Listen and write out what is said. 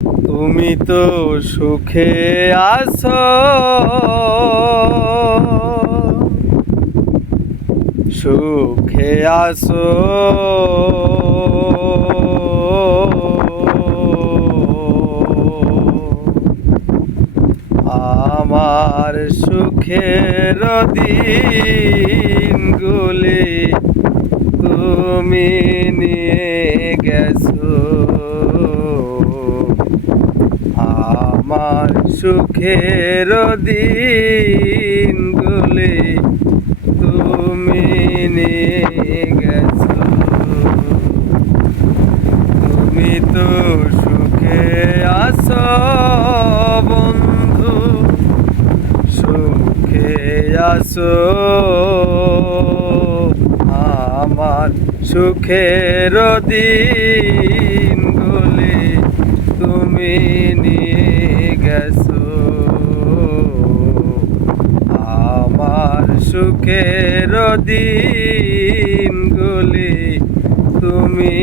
তুমি তো সুখে আছো। সুখে আছো। আমার সুখের দিনগুলি তুমি নিয়ে গেছো। আমার সুখের দিনগুলি তুমি নিয়ে গেছো। তুমি তো সুখে আছো বন্ধু, সুখে আছো। আমার সুখের দিনগুলি তুমি নিয়ে গেছো আমার সুখের দিনগুলি তুমি